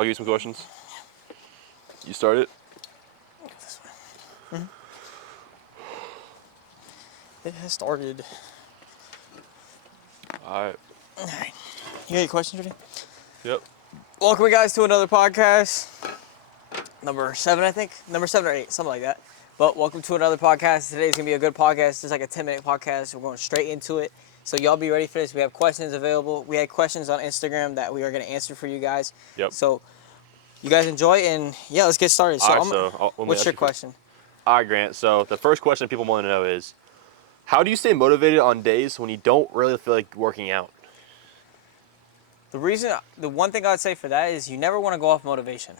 I'll give you some questions. You start it. This way. It has started. All right. All right. You got any questions ready? Yep. Welcome, you guys, to another podcast. Number 7, I think. Number 7 or 8, something like that. But welcome to another podcast. Today's going to be a good podcast. It's like a 10-minute podcast. We're going straight into it. So y'all be ready for this. We have questions available. We had questions on Instagram that we are going to answer for you guys. Yep. So you guys enjoy, and yeah, let's get started. So, what's your question? All right, Grant. So the first question people want to know is, how do you stay motivated on days when you don't really feel like working out? The one thing I'd say for that is you never want to go off motivation.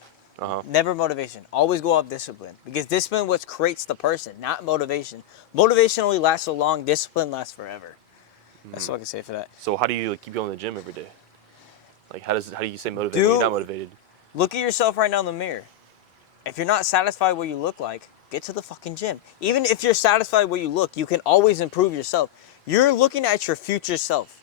Never motivation. Always go off discipline. Because discipline what creates the person, not motivation. Motivation only lasts so long. Discipline lasts forever. That's what I can say for that. So how do you keep going to the gym every day? Like how do you stay motivated when you're not motivated? Look at yourself right now in the mirror. If you're not satisfied with what you look like, get to the fucking gym. Even if you're satisfied with what you look, you can always improve yourself. You're looking at your future self.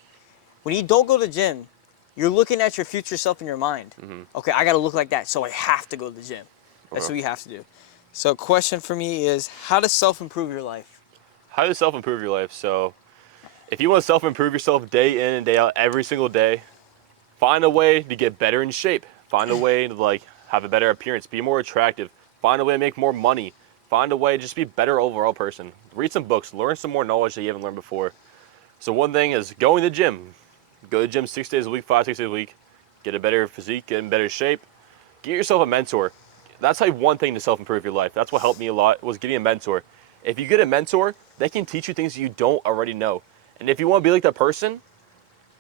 When you don't go to the gym, you're looking at your future self in your mind. Okay, I gotta look like that, so I have to go to the gym. That's what you have to do. So question for me is, how to self-improve your life? How do you self-improve your life? So if you want to self-improve yourself day in and day out every single day, find a way to get better in shape. Find a way to have a better appearance, be more attractive. Find a way to make more money. Find a way to just be a better overall person. Read some books, learn some more knowledge that you haven't learned before. So one thing is going to the gym. Go to the gym 6 days a week, 5, 6 days a week. Get a better physique, get in better shape. Get yourself a mentor. That's one thing to self-improve your life. That's what helped me a lot, was getting a mentor. If you get a mentor, they can teach you things you don't already know. And if you want to be like that person,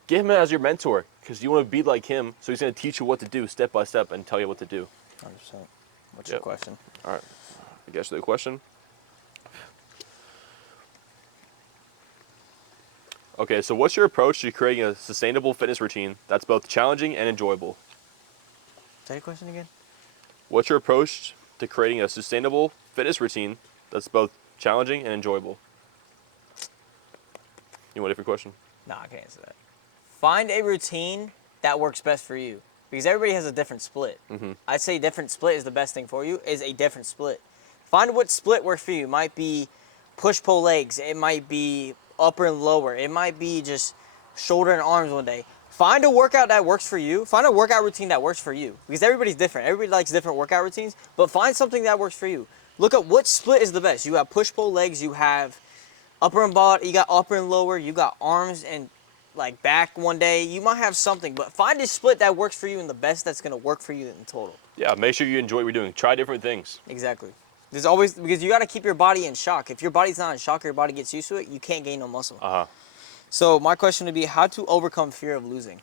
get him as your mentor, because you want to be like him, so he's going to teach you what to do step by step and tell you what to do. 100%. What's your question? All right. I guess the question. Okay, so what's your approach to creating a sustainable fitness routine that's both challenging and enjoyable? Say your question again? What's your approach to creating a sustainable fitness routine that's both challenging and enjoyable? You want a different question? No, I can't answer that. Find a routine that works best for you, because everybody has a different split. I'd say different split is the best thing for you, is a different split. Find what split works for you. It might be push-pull legs. It might be upper and lower. It might be just shoulder and arms one day. Find a workout that works for you. Find a workout routine that works for you, because everybody's different. Everybody likes different workout routines, but find something that works for you. Look at what split is the best. You have push-pull legs. You have upper and bottom. You got upper and lower. You got arms and back one day. You might have something, but find a split that works for you and the best that's going to work for you in total. Yeah, make sure you enjoy what you're doing. Try different things. Exactly. There's always, because you got to keep your body in shock. If your body's not in shock or your body gets used to it, you can't gain no muscle. So my question would be, how to overcome fear of losing?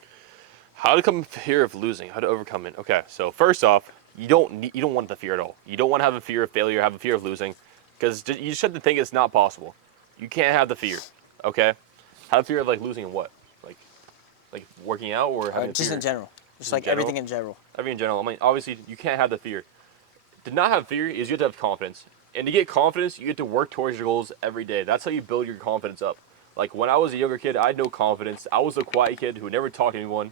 How to overcome fear of losing? How to overcome it? Okay, so first off, you don't want the fear at all. You don't want to have a fear of failure, have a fear of losing, because you just have to think it's not possible. You can't have the fear. Okay, have a fear of losing in what? Like working out, or having just fear? in general. Just in general? everything in general. Everything in general. I mean, obviously, you can't have the fear. To not have fear is you have to have confidence. And to get confidence, you have to work towards your goals every day. That's how you build your confidence up. Like, when I was a younger kid, I had no confidence. I was a quiet kid who never talked to anyone.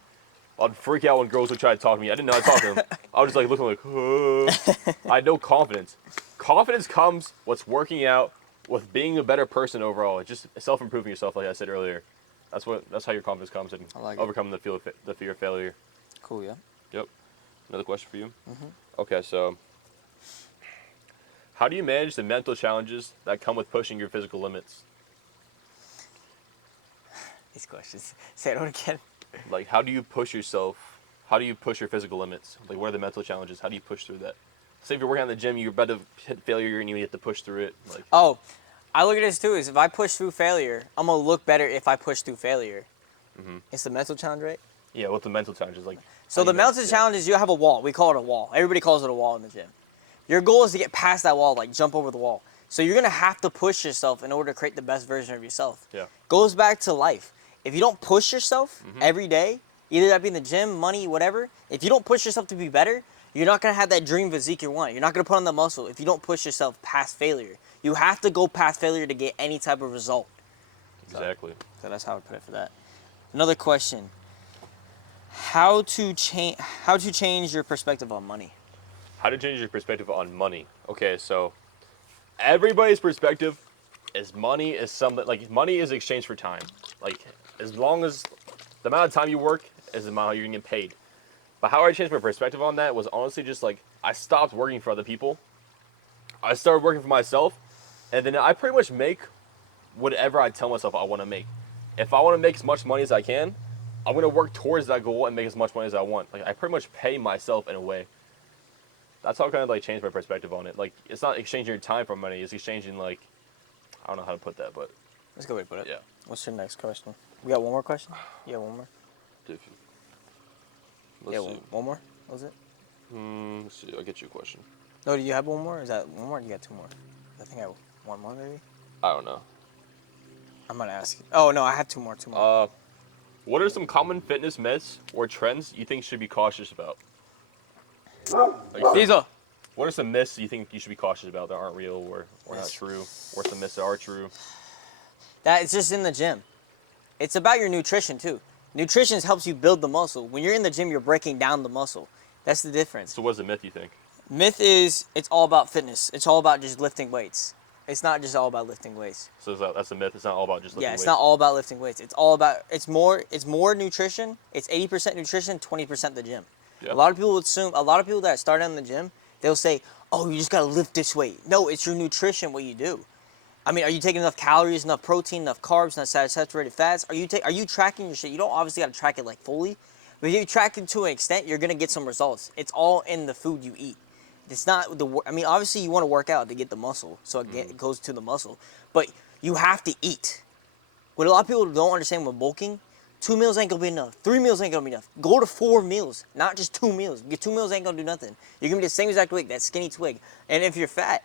I'd freak out when girls would try to talk to me. I didn't know how to talk to them. I was just looking I had no confidence. Confidence comes with working out, with being a better person overall. It's just self-improving yourself, like I said earlier. That's how your confidence comes, and overcoming the fear of failure. Cool, yeah. Yep. Another question for you? Okay, so how do you manage the mental challenges that come with pushing your physical limits? These questions. Say it again. How do you push yourself? How do you push your physical limits? What are the mental challenges? How do you push through that? Say if you're working on the gym, you're about to hit failure and you have to push through it. I look at this too, is if I push through failure, I'm going to look better if I push through failure. It's the mental challenge, right? Yeah, what's the mental challenges? So the mental challenge is you have a wall. We call it a wall. Everybody calls it a wall in the gym. Your goal is to get past that wall, jump over the wall. So you're going to have to push yourself in order to create the best version of yourself. Yeah. Goes back to life. If you don't push yourself every day, either that be in the gym, money, whatever, if you don't push yourself to be better, you're not going to have that dream physique you want. You're not going to put on the muscle if you don't push yourself past failure. You have to go past failure to get any type of result. Exactly. So that's how I put it for that. Another question. How to change your perspective on money? How to change your perspective on money? Okay, so everybody's perspective is money is something like money is exchange for time. Like as long as the amount of time you work is the amount you're gonna get paid. But how I changed my perspective on that was honestly just like I stopped working for other people. I started working for myself, and then I pretty much make whatever I tell myself I want to make. If I want to make as much money as I can, I'm gonna work towards that goal and make as much money as I want. Like I pretty much pay myself in a way. That's how I kind of like changed my perspective on it. Like it's not exchanging your time for money; it's exchanging like I don't know how to put that, but That's a good way to put it. yeah. What's your next question? We got one more question? Yeah, one more. Let's see. One more? What was it? Let's see. I'll get you a question. No, do you have one more? Is that one more? Or you got two more? I think I have one more maybe. I don't know. I'm gonna ask you. Oh no, I have two more. What are some common fitness myths or trends you think should be cautious about? Like, Diesel. what are some myths you think you should be cautious about that aren't real or not true? Or some myths that are true? That it's just in the gym. It's about your nutrition too. Nutrition helps you build the muscle. When you're in the gym, you're breaking down the muscle. That's the difference. So what's the myth you think? Myth is it's all about fitness. It's all about just lifting weights. It's not just all about lifting weights. So that's a myth. It's not all about just lifting Yeah, it's weights. not all about lifting weights. It's all about it's more nutrition. It's 80% nutrition, 20% the gym. Yeah. A lot of people that start out in the gym, they'll say, "Oh, you just got to lift this weight." No, it's your nutrition what you do. I mean, are you taking enough calories, enough protein, enough carbs, enough saturated fats? Are you tracking your shit? You don't obviously got to track it like fully, but if you track it to an extent, you're gonna get some results. It's all in the food you eat. It's not the. I mean, obviously you want to work out to get the muscle, so it goes to the muscle, but you have to eat. What a lot of people don't understand with bulking, 2 meals ain't gonna be enough. 3 meals ain't gonna be enough. Go to 4 meals, not just 2 meals. Your 2 meals ain't gonna do nothing. You're gonna be the same exact weight, that skinny twig. And if you're fat,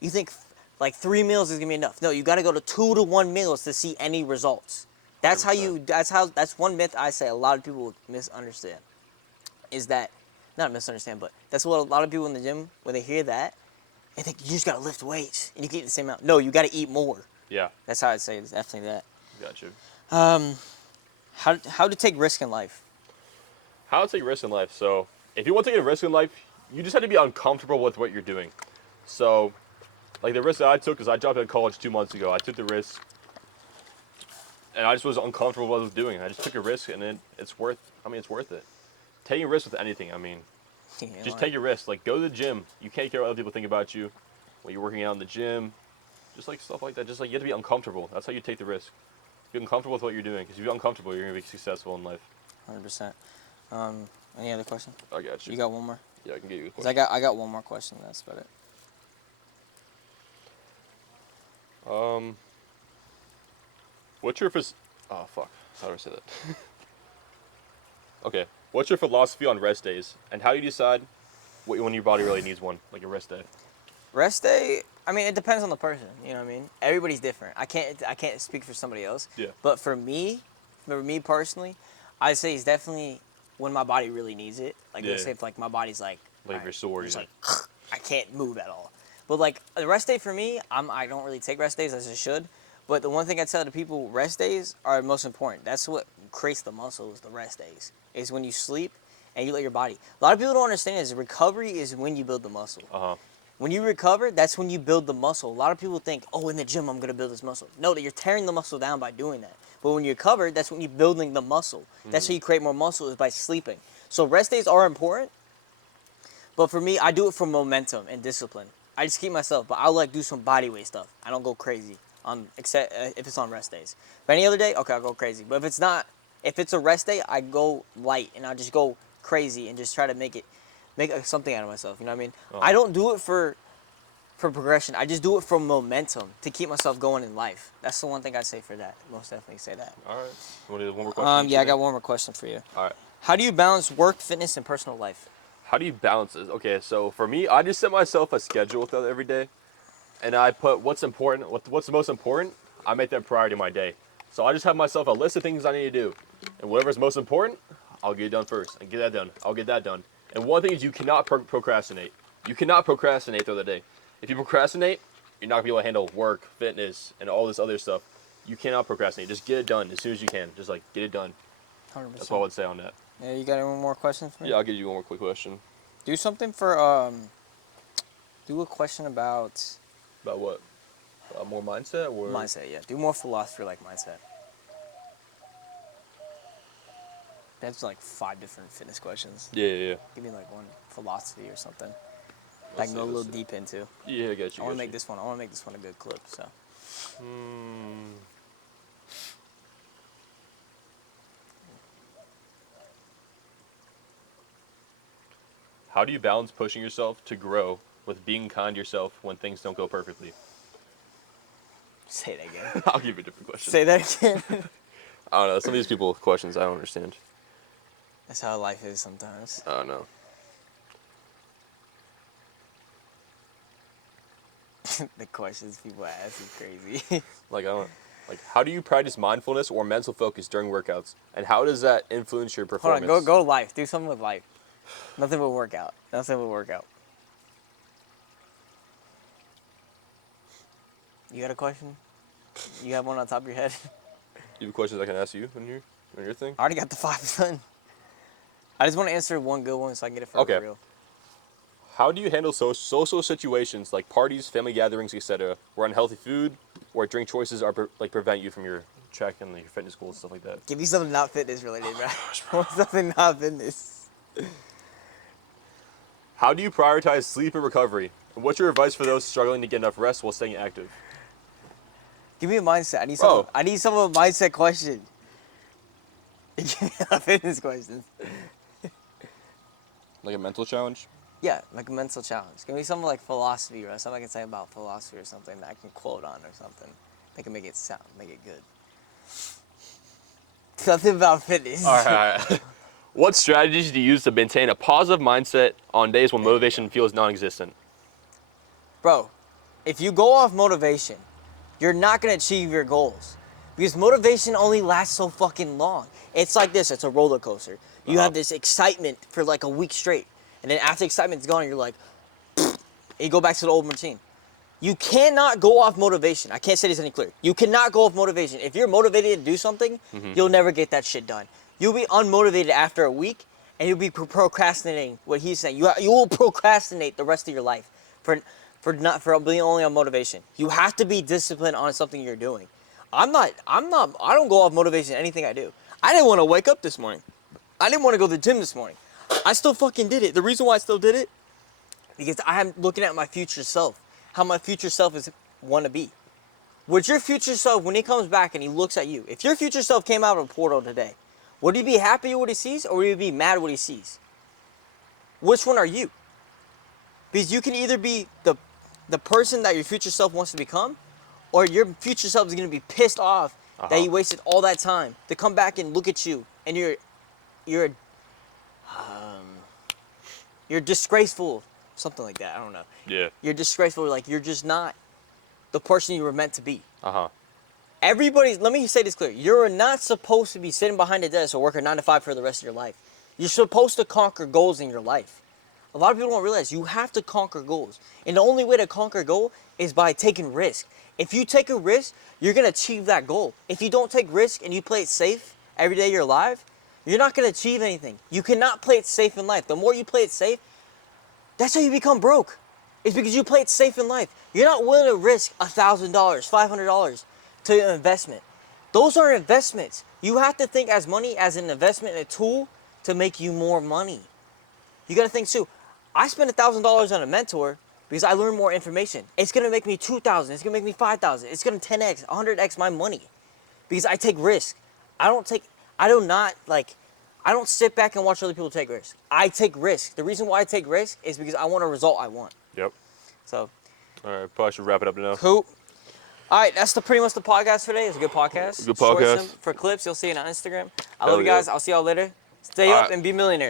you think like 3 meals is gonna be enough. No, you gotta go to 2 to 1 meals to see any results. That's that's one myth I say a lot of people misunderstand. Is that, not misunderstand, but that's what a lot of people in the gym, when they hear that, they think you just gotta lift weights and you can eat the same amount. No, you gotta eat more. Yeah. That's how I'd say it's definitely that. Got you. How to take risk in life. How to take risks in life. So if you want to take a risk in life, you just have to be uncomfortable with what you're doing. So like the risk that I took is I dropped out of college 2 months ago. I took the risk and I just was uncomfortable with what I was doing. I just took a risk and it's worth it. Taking a risk with anything, I mean, just take your risk. Like, go to the gym. You can't care what other people think about you when you're working out in the gym. Just like stuff like that. Just like you have to be uncomfortable. That's how you take the risk. Be uncomfortable with what you're doing. Because if you're uncomfortable, you're gonna be successful in life. 100%. Any other question? I got you. You got one more? Yeah, I can get you a 'Cause question. I got one more question. That's about it. What's your oh fuck? How do I say that? Okay. What's your philosophy on rest days, and how do you decide when your body really needs one, like a rest day? Rest day, I mean, it depends on the person. You know what I mean? Everybody's different. I can't speak for somebody else. Yeah. But for me personally, I'd say it's definitely when my body really needs it. Like let's say if like my body's like Like if you're sore, just you're like I can't move at all. But like the rest day for me, I don't really take rest days as I should. But the one thing I tell the people, rest days are most important. That's what creates the muscles. The rest days is when you sleep and you let your body. A lot of people don't understand is recovery is when you build the muscle. When you recover, that's when you build the muscle. A lot of people think, oh, in the gym, I'm going to build this muscle. No, that you're tearing the muscle down by doing that. But when you recover, that's when you're building the muscle. That's how you create more muscle is by sleeping. So rest days are important. But for me, I do it for momentum and discipline. I just keep myself, but I'll like do some body weight stuff. I don't go crazy except if it's on rest days. But any other day, okay, I'll go crazy. But if it's a rest day, I go light and I just go crazy and just try to make something out of myself. You know what I mean? Oh. I don't do it for progression. I just do it for momentum to keep myself going in life. That's the one thing I say for that. Most definitely say that. All right. You want to do one more question? Yeah, I got one more question for you. All right. How do you balance work, fitness, and personal life? How do you balance this? Okay, so for me, I just set myself a schedule with that every day, and I put what's important, what's the most important. I make that priority of my day. So I just have myself a list of things I need to do, and whatever's most important, I'll get it done first, and get that done. I'll get that done. And one thing is you cannot procrastinate. You cannot procrastinate throughout the day. If you procrastinate, you're not gonna be able to handle work, fitness, and all this other stuff. You cannot procrastinate. Just get it done as soon as you can. Just like get it done. 100%. That's all I would say on that. Yeah, you got any more questions for me? Yeah, I'll give you one more quick question. Do something for do a question about About what? More mindset or? mindset. Yeah, do more philosophy like mindset. That's like 5 different fitness questions. Yeah. Give me like one philosophy or something. I Let's can go a see, little let's see. deep into. Yeah, I got you. I want to got make you. this one. I want to make this one a good clip. So. How do you balance pushing yourself to grow with being kind to yourself when things don't go perfectly? Say that again. I'll give you a different question. Say that again. I don't know. Some of these people with questions I don't understand. That's how life is sometimes. I don't know. The questions people ask is crazy. Like I don't. Like, how do you practice mindfulness or mental focus during workouts, and how does that influence your Hold performance? on, go life. Do something with life. Nothing but workout. Nothing but workout. You got a question? You have one on top of your head? You have questions I can ask you on your thing? I already got the 5 done. I just want to answer one good one so I can get it for Okay. real. How do you handle social situations like parties, family gatherings, etc., where unhealthy food or drink choices are prevent you from your track and your fitness goals, stuff like that? Give me something not fitness related, bro. I want something not fitness. How do you prioritize sleep and recovery? And what's your advice for those struggling to get enough rest while staying active? Give me a mindset. I need some of a mindset question. Give me a fitness questions. Like a mental challenge? Yeah, like a mental challenge. Give me something like philosophy or something I can say about philosophy or something that I can quote on or something. That can make it good. Something about fitness. All right. What strategies do you use to maintain a positive mindset on days when motivation feels non-existent? Bro, if you go off motivation, you're not gonna achieve your goals. Because motivation only lasts so fucking long. It's like this, it's a roller coaster. You have this excitement for like a week straight. And then after excitement's gone, you're like, and you go back to the old routine. You cannot go off motivation. I can't say this any clearer. You cannot go off motivation. If you're motivated to do something, you'll never get that shit done. You'll be unmotivated after a week, and you'll be procrastinating what he's saying. You will procrastinate the rest of your life for being only on motivation. You have to be disciplined on something you're doing. I don't go off motivation in anything I do. I didn't want to wake up this morning. I didn't want to go to the gym this morning. I still fucking did it. The reason why I still did it, because I am looking at my future self. How my future self is want to be. Would your future self, when he comes back and he looks at you, if your future self came out of a portal today, would he be happy with what he sees or would he be mad what he sees? Which one are you? Because you can either be the person that your future self wants to become, or your future self is going to be pissed off that you wasted all that time to come back and look at you and you're disgraceful, something like that. I don't know. Yeah. You're disgraceful. Like you're just not the person you were meant to be. Uh-huh. Let me say this clear. You're not supposed to be sitting behind a desk or working 9 to 5 for the rest of your life. You're supposed to conquer goals in your life. A lot of people don't realize you have to conquer goals. And the only way to conquer a goal is by taking risk. If you take a risk, you're going to achieve that goal. If you don't take risk and you play it safe every day you're alive, you're not going to achieve anything. You cannot play it safe in life. The more you play it safe, that's how you become broke. It's because you play it safe in life. You're not willing to risk $1,000, $500 to an investment. Those are investments. You have to think as money as an investment and a tool to make you more money. You got to think too. I spent $1,000 on a mentor because I learned more information. It's gonna make me 2,000. It's gonna make me 5,000. It's gonna 10x, 100x my money because I take risk. I don't sit back and watch other people take risks. I take risks. The reason why I take risks is because I want a result I want. Yep. So. All right, probably should wrap it up now. Cool. All right, that's pretty much the podcast for today. It's a good podcast. Good podcast. Short, for clips, you'll see it on Instagram. I love you guys. I'll see y'all later. Stay up and be millionaires.